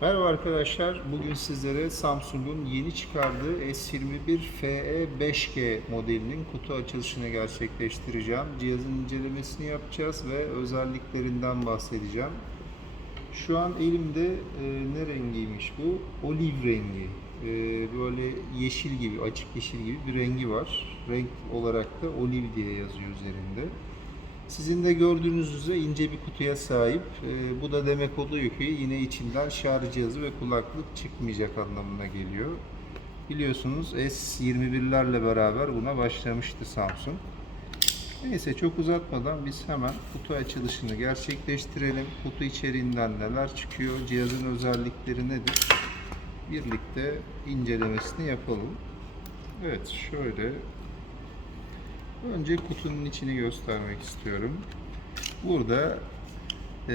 Merhaba arkadaşlar. Bugün sizlere Samsung'un yeni çıkardığı S21 FE 5G modelinin kutu açılışını gerçekleştireceğim. Cihazın incelemesini yapacağız ve özelliklerinden bahsedeceğim. Şu an elimde e, ne rengiymiş bu? Olive rengi. E, böyle yeşil gibi, açık yeşil gibi bir rengi var. Renk olarak da olive diye yazıyor üzerinde. Sizin de gördüğünüz üzere ince bir kutuya sahip. Ee, bu da demek oluyor ki yine içinden şarj cihazı ve kulaklık çıkmayacak anlamına geliyor. Biliyorsunuz S21'lerle beraber buna başlamıştı Samsung. Neyse çok uzatmadan biz hemen kutu açılışını gerçekleştirelim. Kutu içeriğinden neler çıkıyor, cihazın özellikleri nedir? Birlikte incelemesini yapalım. Evet şöyle Önce kutunun içini göstermek istiyorum. Burada e,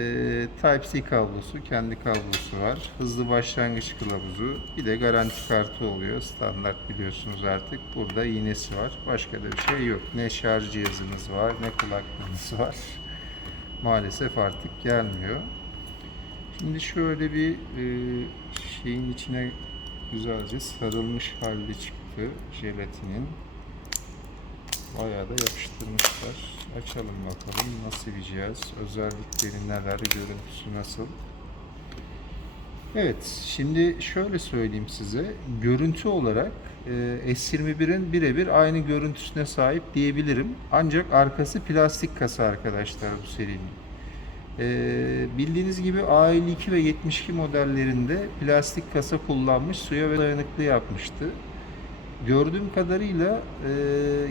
Type-C kablosu, kendi kablosu var. Hızlı başlangıç kılavuzu, bir de garanti kartı oluyor. Standart biliyorsunuz artık. Burada iğnesi var. Başka da bir şey yok. Ne şarj cihazımız var, ne kulaklığımız var. Maalesef artık gelmiyor. Şimdi şöyle bir e, şeyin içine güzelce sarılmış halde çıktı jelatinin. Bayağı da yapıştırmışlar. Açalım bakalım nasıl bir cihaz, özellikleri neler, görüntüsü nasıl. Evet, şimdi şöyle söyleyeyim size. Görüntü olarak e, S21'in birebir aynı görüntüsüne sahip diyebilirim. Ancak arkası plastik kasa arkadaşlar bu serinin. E, bildiğiniz gibi A52 ve 72 modellerinde plastik kasa kullanmış, suya ve dayanıklı yapmıştı. Gördüğüm kadarıyla e,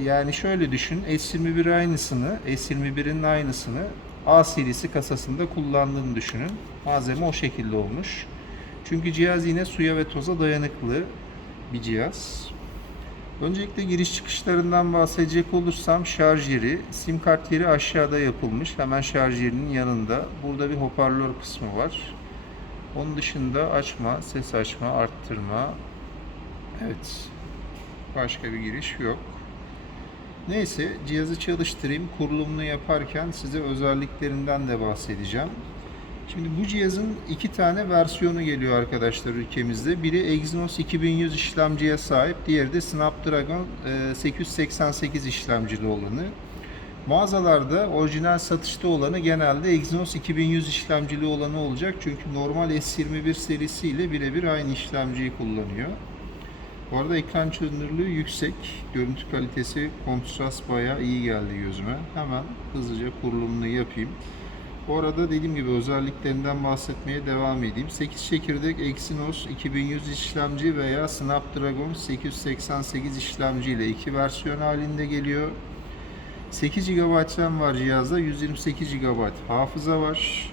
yani şöyle düşün S21 aynısını S21'in aynısını A serisi kasasında kullandığını düşünün. Malzeme o şekilde olmuş. Çünkü cihaz yine suya ve toza dayanıklı bir cihaz. Öncelikle giriş çıkışlarından bahsedecek olursam şarj yeri, sim kart yeri aşağıda yapılmış. Hemen şarj yerinin yanında. Burada bir hoparlör kısmı var. Onun dışında açma, ses açma, arttırma. Evet, Başka bir giriş yok. Neyse cihazı çalıştırayım. Kurulumunu yaparken size özelliklerinden de bahsedeceğim. Şimdi bu cihazın iki tane versiyonu geliyor arkadaşlar ülkemizde. Biri Exynos 2100 işlemciye sahip, diğeri de Snapdragon e, 888 işlemcili olanı. Mağazalarda orijinal satışta olanı genelde Exynos 2100 işlemcili olanı olacak. Çünkü normal S21 serisiyle birebir aynı işlemciyi kullanıyor. Bu arada ekran çözünürlüğü yüksek. Görüntü kalitesi, kontrast bayağı iyi geldi gözüme. Hemen hızlıca kurulumunu yapayım. Bu arada dediğim gibi özelliklerinden bahsetmeye devam edeyim. 8 çekirdek Exynos 2100 işlemci veya Snapdragon 888 işlemci ile iki versiyon halinde geliyor. 8 GB RAM var cihazda, 128 GB hafıza var.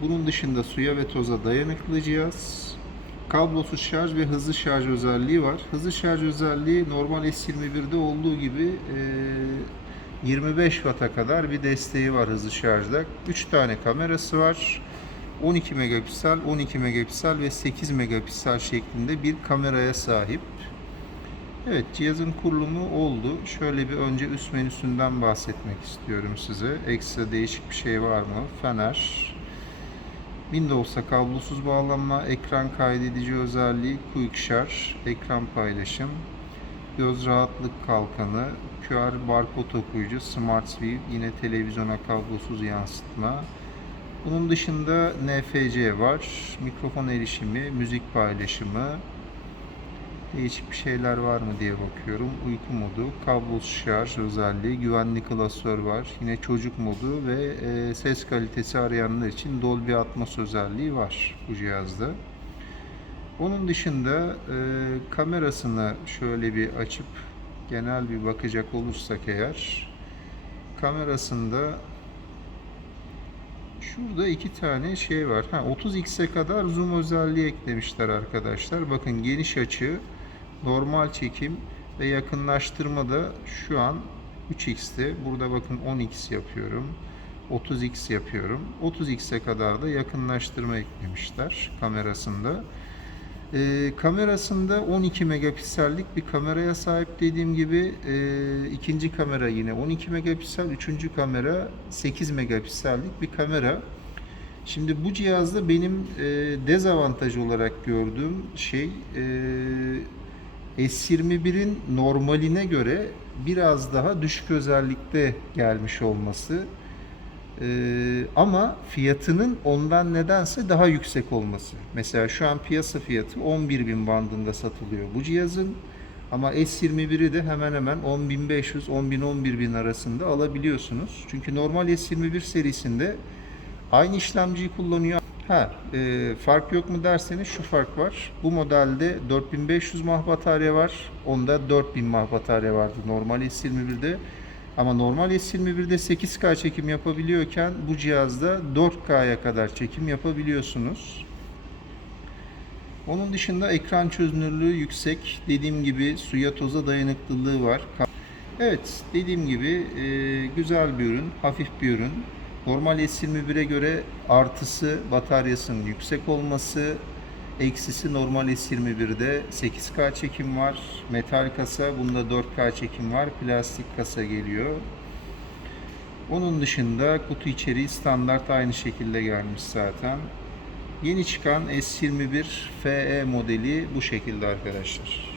Bunun dışında suya ve toza dayanıklı cihaz. Kablosuz şarj ve hızlı şarj özelliği var. Hızlı şarj özelliği normal S21'de olduğu gibi 25 Watt'a kadar bir desteği var hızlı şarjda. 3 tane kamerası var. 12 megapiksel, 12 megapiksel ve 8 megapiksel şeklinde bir kameraya sahip. Evet cihazın kurulumu oldu. Şöyle bir önce üst menüsünden bahsetmek istiyorum size. Ekstra değişik bir şey var mı? Fener, Windows'a kablosuz bağlanma, ekran kaydedici özelliği, Quick Share, ekran paylaşım, göz rahatlık kalkanı, QR barkod okuyucu, Smart View, yine televizyona kablosuz yansıtma. Bunun dışında NFC var, mikrofon erişimi, müzik paylaşımı, değişik bir şeyler var mı diye bakıyorum. Uyku modu, kablosuz şarj özelliği, güvenli klasör var. Yine çocuk modu ve e, ses kalitesi arayanlar için Dolby Atmos özelliği var bu cihazda. Onun dışında e, kamerasını şöyle bir açıp genel bir bakacak olursak eğer kamerasında Şurada iki tane şey var. Ha, 30x'e kadar zoom özelliği eklemişler arkadaşlar. Bakın geniş açı, normal çekim ve yakınlaştırma da şu an 3x'te. Burada bakın 10x yapıyorum. 30x yapıyorum. 30x'e kadar da yakınlaştırma eklemişler kamerasında. Ee, kamerasında 12 megapiksellik bir kameraya sahip dediğim gibi e, ikinci kamera yine 12 megapiksel, üçüncü kamera 8 megapiksellik bir kamera. Şimdi bu cihazda benim e, dezavantaj olarak gördüğüm şey e, S21'in normaline göre biraz daha düşük özellikte gelmiş olması. E, ama fiyatının ondan nedense daha yüksek olması. Mesela şu an piyasa fiyatı 11.000 bandında satılıyor bu cihazın. Ama S21'i de hemen hemen 10.500, 10.000, 11.000 arasında alabiliyorsunuz. Çünkü normal S21 serisinde aynı işlemciyi kullanıyor. Ha, e, fark yok mu derseniz şu fark var. Bu modelde 4500 mAh batarya var. Onda 4000 mAh batarya vardı normal S21'de. Ama normal S21'de 8K çekim yapabiliyorken bu cihazda 4K'ya kadar çekim yapabiliyorsunuz. Onun dışında ekran çözünürlüğü yüksek. Dediğim gibi suya toza dayanıklılığı var. Evet, dediğim gibi e, güzel bir ürün, hafif bir ürün. Normal S21'e göre artısı bataryasının yüksek olması, eksisi normal S21'de 8K çekim var. Metal kasa, bunda 4K çekim var. Plastik kasa geliyor. Onun dışında kutu içeriği standart aynı şekilde gelmiş zaten. Yeni çıkan S21 FE modeli bu şekilde arkadaşlar.